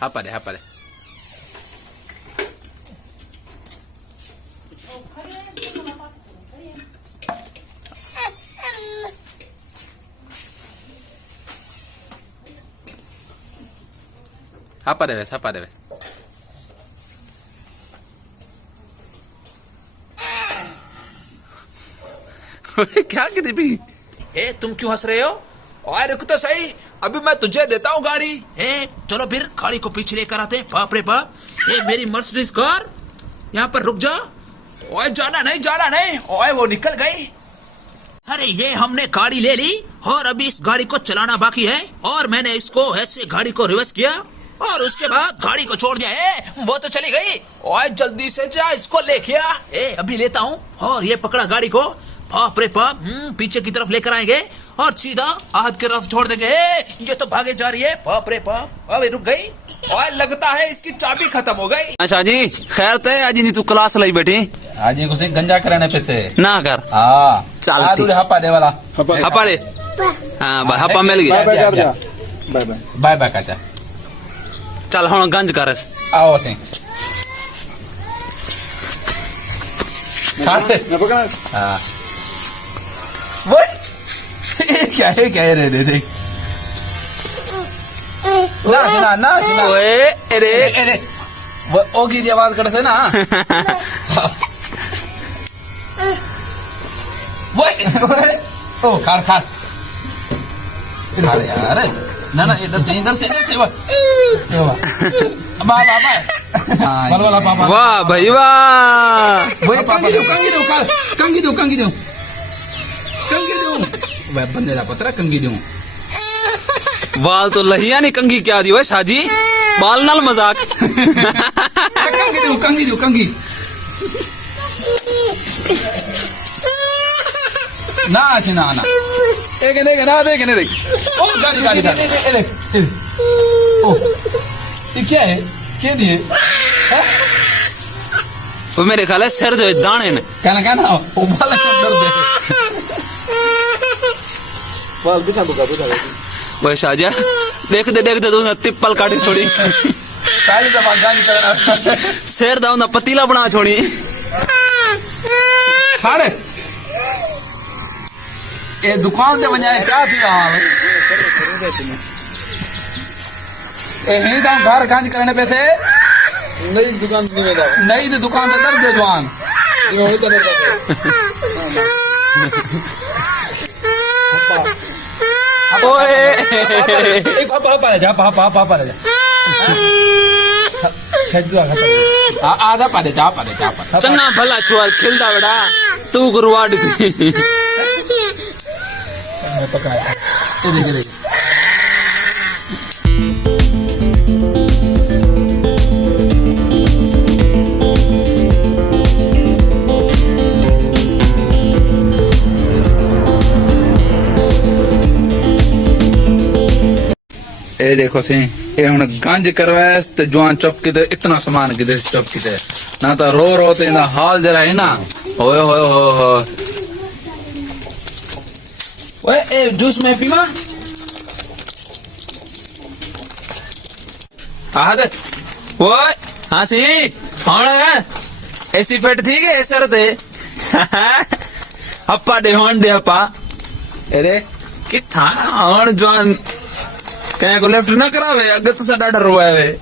hapa deh. Hapa deh. क्या कहती भी? ए तुम क्यों हंस रहे हो? ओए रुक तो सही, अभी मैं तुझे देता हूँ गाड़ी। ए चलो फिर गाड़ी को पीछे लेकर आते हैं। बाप रे बाप, ये मेरी मर्सिडीज कार यहाँ पर रुक जा। ओए जाना नहीं। ओए वो निकल गई। अरे ये हमने गाड़ी ले ली और अभी इस गाड़ी को चलाना बाकी है। और मैंने इसको ऐसे गाड़ी को रिवर्स किया और उसके बाद गाड़ी को छोड़ दिया। वो तो चली गई। ओए जल्दी से जा, इसको लेके आ। अभी लेता हूँ। और ये पकड़ा गाड़ी को। बाप रे बाप, पीछे की तरफ लेकर आएंगे और सीधा आहत की तरफ छोड़ देंगे। ये तो भागे जा रही है। बाप रे बाप, अबे रुक गई। और लगता है इसकी चाबी खत्म हो गई। अच्छा जी, खैर तो आज नहीं तू क्लास लाई बैठी आज कुछ गंजा कराने पे से ना कर। चल हपा दे वाला हपा दे। हाँ हपा मिल गई। बाय बाय काचा। चल हम गंज कर आओ से वो क्या है रे देख ना अरे वो ओगी की आवाज करते ना। वो ओ खार यार ना इधर से वाह भाई वाह। कंगी दो बंदे का पता कंगी दो। बाल तो लहिया नहीं, कंगी क्या दी भाई शाजी, बाल नाल मजाक। कंगी दो ना देख ओ गाड़ी ओ ये क्या है? क्या दिए? वो मेरे ख्याल है सिर दे दाने ने कहना ओ बाल दर्द है। बाल दिखा भाई शाजा देख दे तू तिप्पल काटी छोड़ी। शेर दाऊ ना पतीला बना छोड़ी। हारे ये दुकान से बजाए क्या थी यही तो घर गंज करने पे थे। नई दुकान से कर दे दुकान। आधा पाले जा चंगा भला चुआल खिलदा बड़ा तू गुरुवाड़ की। देख ए देखो सी ये हम गंज करवाया तो जवान चुप की इतना सामान की चुप की ना तो रो तो इना हाल जरा है ना। ओए ओए ए जूस में पीवा आहद ओए हाँ सी हाँ ऐसी पेट थी के सर दे। हप्पा दे होन दे हप्पा। अरे कि था हण जवान कहीं को लेफ्ट ना करावे अगर तो सा डर हुआ है।